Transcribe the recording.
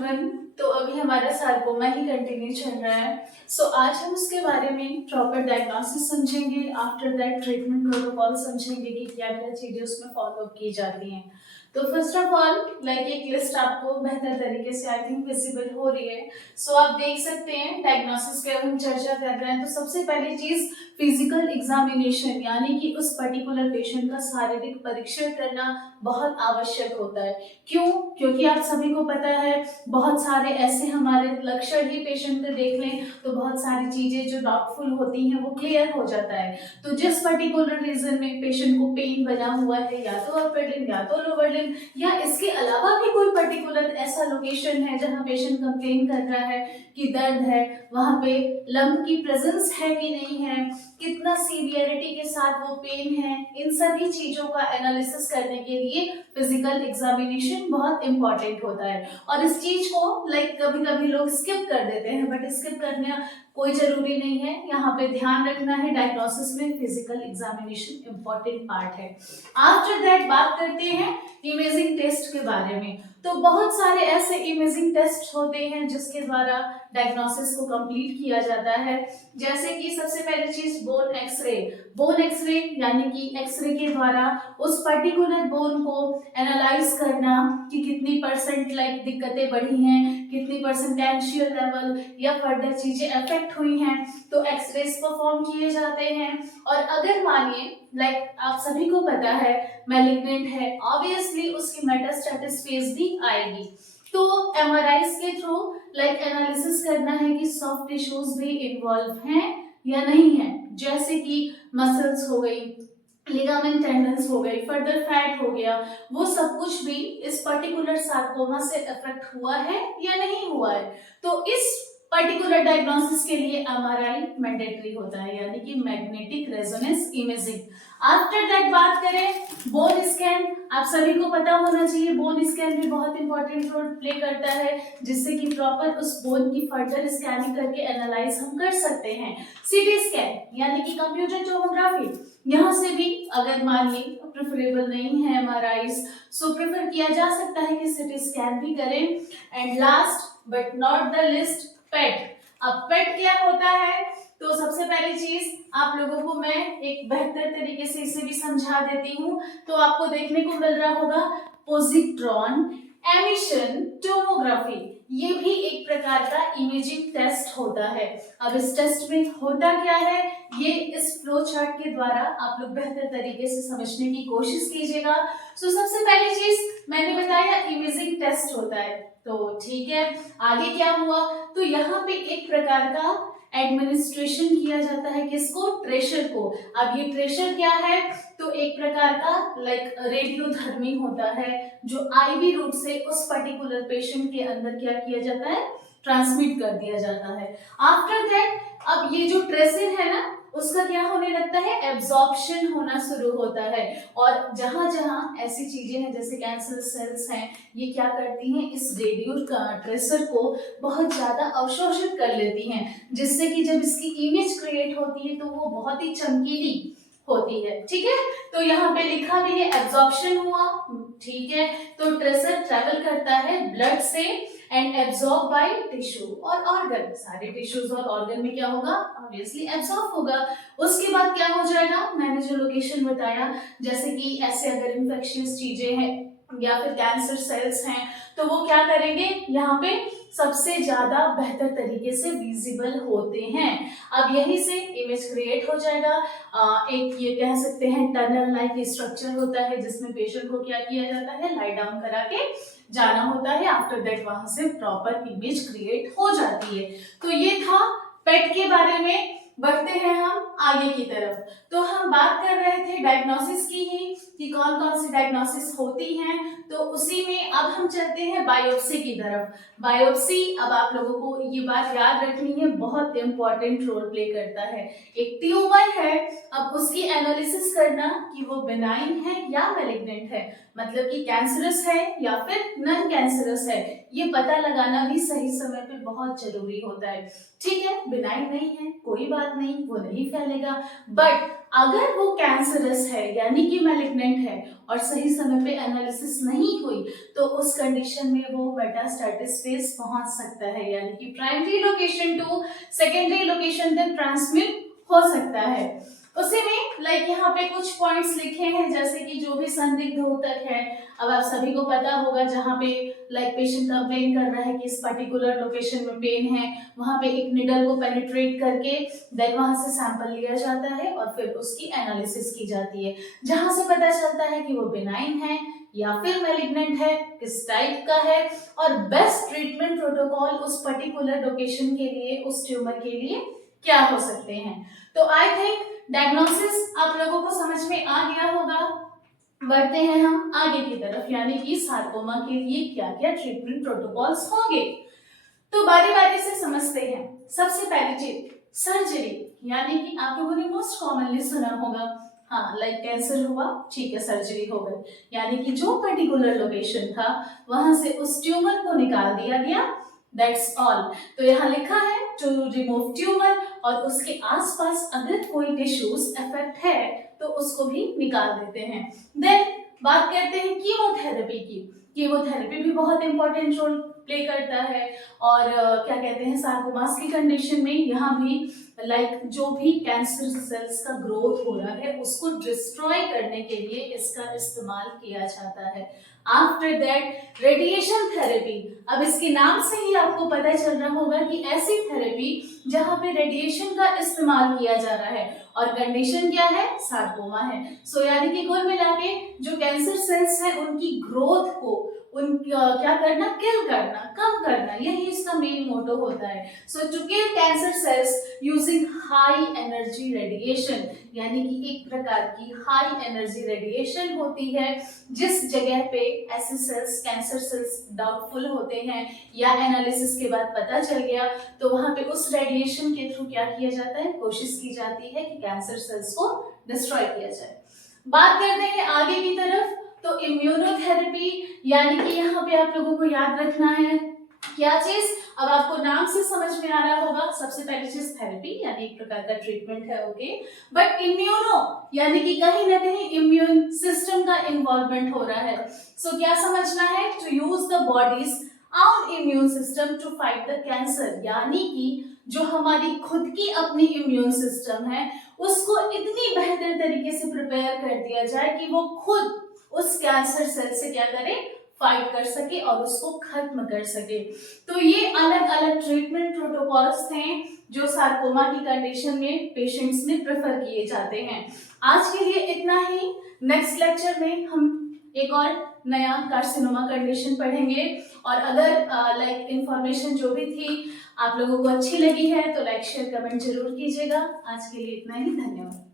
Everyone. तो अभी हमारा सार्कोमा ही कंटिन्यू चल रहा है। आज हम उसके बारे में प्रॉपर डायग्नोसिस समझेंगे, आफ्टर दैट ट्रीटमेंट प्रोटोकॉल समझेंगे कि क्या क्या चीजें उसमें फॉलो की जाती हैं। तो फर्स्ट ऑफ ऑल एक लिस्ट आपको बेहतर तरीके से आई थिंक विजिबल हो रही है। आप देख सकते हैं डायग्नोसिस पे हम चर्चा कर रहे हैं। तो सबसे पहली चीज फिजिकल एग्जामिनेशन, यानी कि उस पर्टिकुलर पेशेंट का शारीरिक परीक्षण करना बहुत आवश्यक होता है। क्यों? क्योंकि आप सभी को पता है बहुत सारे ऐसे हमारे लक्षण ही पेशेंट के देख लें तो बहुत सारी चीजें जो डाउटफुल होती हैं वो क्लियर हो जाता है। तो जिस पर्टिकुलर रीजन में पेशेंट को पेन बना हुआ है, या तो अपर लिम्ब या तो लोअर लिम्ब, या इसके अलावा भी कोई पर्टिकुलर ऐसा लोकेशन है जहां पेशेंट कंप्लेन कर रहा है कि दर्द है, वहां पे लंप की प्रेजेंस है कि नहीं है, कितना सीवियरिटी के साथ वो पेन है, इन सभी चीजों का एनालिसिस करने के लिए फिजिकल एग्जामिनेशन बहुत इंपॉर्टेंट होता है। और इस चीज को कभी कभी लोग स्किप कर देते हैं, बट स्किप करना कोई जरूरी नहीं है। यहाँ पे ध्यान रखना है डायग्नोसिस में फिजिकल एग्जामिनेशन इंपॉर्टेंट पार्ट है। आफ्टर दैट बात करते हैं इमेजिंग टेस्ट के बारे में। तो बहुत सारे ऐसे इमेजिंग टेस्ट होते हैं जिसके द्वारा डायग्नोसिस को कंप्लीट किया जाता है। जैसे कि सबसे पहली चीज बोन एक्सरे। बोन एक्सरे यानी कि एक्सरे के द्वारा उस पर्टिकुलर बोन को एनालाइज करना कि कितनी परसेंट दिक्कतें बढ़ी हैं, कितनी परसेंट टेंशियल लेवल या फर्दर चीजें अफेक्ट हुई हैं, तो एक्सरेस परफॉर्म किए जाते हैं। और अगर मानिए आप सभी को पता है मैलिग्नेंट है, ऑब्वियसली उसकी मेटास्टेटिस फेज भी आएगी। तो एमआरआईज के थ्रू एनालिसिस करना है कि सॉफ्ट टिश्यूज भी इन्वॉल्व हैं या नहीं है, जैसे कि मसल्स हो गई, लिगामेंट टेंडन्स हो गई, फर्दर फैट हो गया, वो सब कुछ भी इस पर्टिकुलर सार्कोमा से अफेक्ट हुआ है या नहीं हुआ है। तो इस पर्टिकुलर डायग्नोसिस के लिए एमआरआई मैंडेटरी होता है, यानी कि magnetic resonance imaging. After that बात करें बोन स्कैन, आप सभी को पता होना चाहिए बोन स्कैन भी बहुत इंपॉर्टेंट रोल प्ले करता है, जिससे कि प्रॉपर उस बोन की फर्दर स्कैनिंग करके एनालाइज हम कर सकते हैं। सीटी स्कैन यानी कि कंप्यूटर टोमोग्राफी, यहाँ से भी अगर मान ली प्रेफरेबल नहीं है एमआरआईज, सो प्रेफर किया जा सकता है कि सीटी स्कैन भी करें। And last but not the least, PET. अब पेट क्या होता है? तो सबसे पहली चीज आप लोगों को मैं एक बेहतर तरीके से इसे भी समझा देती हूँ। तो आपको देखने को मिल रहा होगा पोजिट्रॉन एमिशन टोमोग्राफी, ये भी एक प्रकार का इमेजिंग टेस्ट होता है। अब इस टेस्ट में होता क्या है, ये इस फ्लो चार्ट के द्वारा आप लोग बेहतर तरीके से समझने की कोशिश कीजिएगा। सबसे पहली चीज मैंने बताया इमेजिंग टेस्ट होता है, तो ठीक है, आगे क्या हुआ? तो यहाँ पे एक प्रकार का एडमिनिस्ट्रेशन किया जाता है, किसको? ट्रेशर को। अब ये ट्रेशर क्या है? तो एक प्रकार का रेडियोधर्मी होता है, जो आईवी रूट से उस पर्टिकुलर पेशेंट के अंदर क्या किया जाता है? ट्रांसमिट कर दिया जाता है। आफ्टर दैट अब ये जो ट्रेसर है ना, उसका क्या होने लगता है? एब्जॉर्प्शन होना शुरू होता है। और जहां जहां ऐसी चीजें हैं जैसे कैंसर सेल्स हैं, ये क्या करती हैं? इस रेडियो ट्रेसर को बहुत ज्यादा अवशोषित कर लेती हैं, जिससे कि जब इसकी इमेज क्रिएट होती है तो वो बहुत ही चमकीली होती है। ठीक है, तो यहाँ पे लिखा भी है एब्जॉर्प्शन हुआ। ठीक है, तो ट्रेसर ट्रेवल करता है ब्लड से एंड एब्सॉर्ब बाय टिश्यू और ऑर्गन। सारे टिश्यूज और ऑर्गन में क्या होगा? ऑब्वियसली एब्सॉर्ब होगा। उसके बाद क्या हो जाएगा? मैंने जो लोकेशन बताया, जैसे कि ऐसे अगर इन्फेक्शियस चीजें हैं या फिर कैंसर सेल्स हैं, तो वो क्या करेंगे? यहाँ पे सबसे ज्यादा बेहतर तरीके से विजिबल होते हैं। अब यहीं से इमेज क्रिएट हो जाएगा। एक ये कह सकते हैं टनल लाइक स्ट्रक्चर होता है, जिसमें पेशेंट को क्या किया जाता है? लाई डाउन करा के जाना होता है। आफ्टर दैट वहां से प्रॉपर इमेज क्रिएट हो जाती है। तो ये था पेट के बारे में। बढ़ते हैं हम आगे की तरफ। तो हम बात कर रहे थे डायग्नोसिस की ही, कि कौन कौन सी डायग्नोसिस होती हैं। तो उसी में अब हम चलते हैं बायोप्सी की तरफ। बायोप्सी, अब आप लोगों को ये बात याद रखनी है, बहुत इंपॉर्टेंट रोल प्ले करता है। एक ट्यूमर है, अब उसकी एनालिसिस करना कि वो बेनाइन है या मैलिग्नेंट है, मतलब कि कैंसरस है या फिर नॉन कैंसरस है, ये पता लगाना भी सही समय पे बहुत जरूरी होता है। ठीक है, बेनाइन नहीं है कोई बात नहीं, वो नहीं फैले बनेगा। बट अगर वो कैंसरस है यानी कि मैलिग्नेंट है और सही समय पे एनालिसिस नहीं हुई तो उस कंडीशन में वो मेटास्टेटिस फेज पहुंच सकता है, यानी कि primary location to secondary location तक ट्रांसमिट हो सकता है। उसी में यहाँ पे कुछ पॉइंट्स लिखे हैं, जैसे कि जो भी संदिग्ध ऊतक है, अब आप सभी को पता होगा जहाँ पे पेशेंट कंप्लेन कर रहा है कि इस पर्टिकुलर लोकेशन में पेन है, वहां पे एक निडल को पेनिट्रेट करके देन वहां से सैंपल लिया जाता है और फिर उसकी एनालिसिस की जाती है, जहां से पता चलता है कि वो बिनाइन है या फिर मैलिग्नेंट है, किस टाइप का है और बेस्ट ट्रीटमेंट प्रोटोकॉल उस पर्टिकुलर लोकेशन के लिए, उस ट्यूमर के लिए क्या हो सकते हैं। तो आई थिंक डायग्नोसिस आप लोगों को समझ में आ गया होगा। बढ़ते हैं हम आगे की तरफ, यानी कि सार्कोमा के लिए क्या क्या ट्रीटमेंट प्रोटोकॉल्स होंगे। तो बारी बारी से समझते हैं। सबसे पहली चीज सर्जरी, यानी कि आप लोगों ने मोस्ट कॉमनली सुना होगा, हाँ कैंसर हुआ, ठीक है सर्जरी हो गई, यानी कि जो पर्टिकुलर लोकेशन था वहां से उस ट्यूमर को निकाल दिया गया, दैट्स ऑल। तो यहाँ लिखा है टू रिमूव ट्यूमर, और उसके आसपास अगर कोई टिश्यूज अफेक्ट है तो उसको भी निकाल देते हैं। देन बात करते हैं कीमोथेरेपी की। कीमोथेरेपी भी बहुत इंपॉर्टेंट रोल प्ले करता है, और क्या कहते हैं सार्कोमास की कंडीशन में यहाँ भी जो भी कैंसर सेल्स का ग्रोथ हो रहा है उसको डिस्ट्रॉय करने के लिए इसका इस्तेमाल किया जाता है। आफ्टर दैट रेडिएशन थेरेपी, अब इसके नाम से ही आपको पता चल रहा होगा कि ऐसी थेरेपी जहां पे रेडिएशन का इस्तेमाल किया जा रहा है, और कंडीशन क्या है, सार्कोमा है। सो यानी कि कुल मिला के जो कैंसर सेल्स है उनकी ग्रोथ को क्या करना, किल करना, कम करना, यही इसका मेन मोटो होता है। So to kill cancer cells using high energy radiation, यानी कि एक प्रकार की हाई एनर्जी रेडिएशन होती है जिस जगह पे ऐसे सेल्स, कैंसर सेल्स डाउटफुल होते हैं या एनालिसिस के बाद पता चल गया, तो वहां पे उस रेडिएशन के थ्रू क्या किया जाता है, कोशिश की जाती है कि कैंसर सेल्स को डिस्ट्रॉय किया जाए। बात करते हैं आगे की तरफ, तो इम्यूनोथेरेपी, यानी कि यहाँ पे आप लोगों को याद रखना है क्या चीज, अब आपको नाम से समझ में आ रहा होगा, सबसे पहली चीज थेरेपी यानी एक प्रकार का ट्रीटमेंट है, ओके। बट इम्यूनो यानी कि कहीं ना कहीं इम्यून सिस्टम का इन्वॉल्वमेंट हो रहा है। सो क्या समझना है, to use the body's own immune system to fight the cancer, यानी कि जो हमारी खुद की अपनी इम्यून सिस्टम है उसको इतनी बेहतर तरीके से प्रिपेयर कर दिया जाए कि वो खुद उस कैंसर सेल से क्या करे, फाइट कर सके और उसको खत्म कर सके। तो ये अलग अलग ट्रीटमेंट प्रोटोकॉल्स थे जो सार्कोमा की कंडीशन में पेशेंट्स में प्रेफर किए जाते हैं। आज के लिए इतना ही। नेक्स्ट लेक्चर में हम एक और नया कार्सिनोमा कंडीशन पढ़ेंगे, और अगर इंफॉर्मेशन जो भी थी आप लोगों को अच्छी लगी है तो लाइक शेयर कमेंट जरूर कीजिएगा। आज के लिए इतना ही, धन्यवाद।